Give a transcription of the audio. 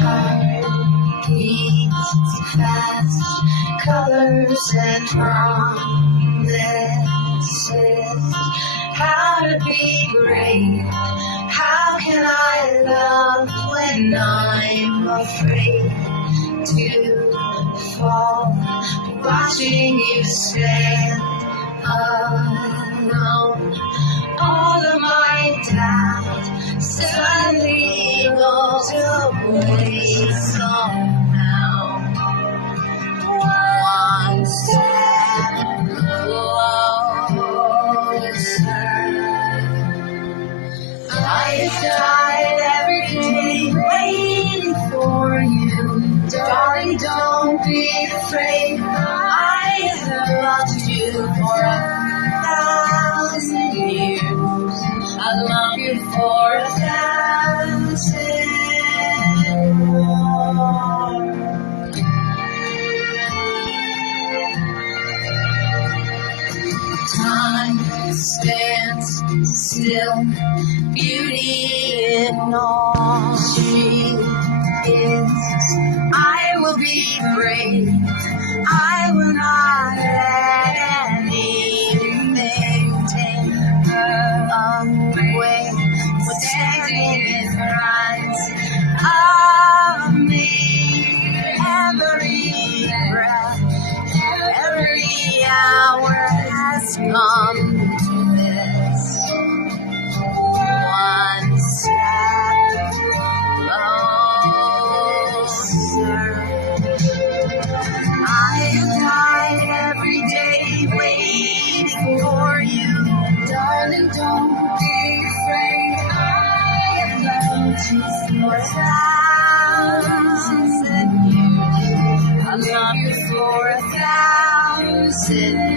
heart beats fast, colors and promises. How to be brave? How can I love when I'm afraid to fall? Watching you stand alone, all of my doubt suddenly goes away somehow. One step closer. I have died every day waiting for you. Darling, don't be afraid. I have loved you for 1,000 years. I love you for 1,000 more. Time stands still, beauty in all she is. I will be brave. I will not let anything take her away. What's standing in front of me? Every breath, every hour has come to this. One step closer. I have died every day waiting for you. Darling, don't be afraid. I have loved you for 1,000 years. I love you for 1,000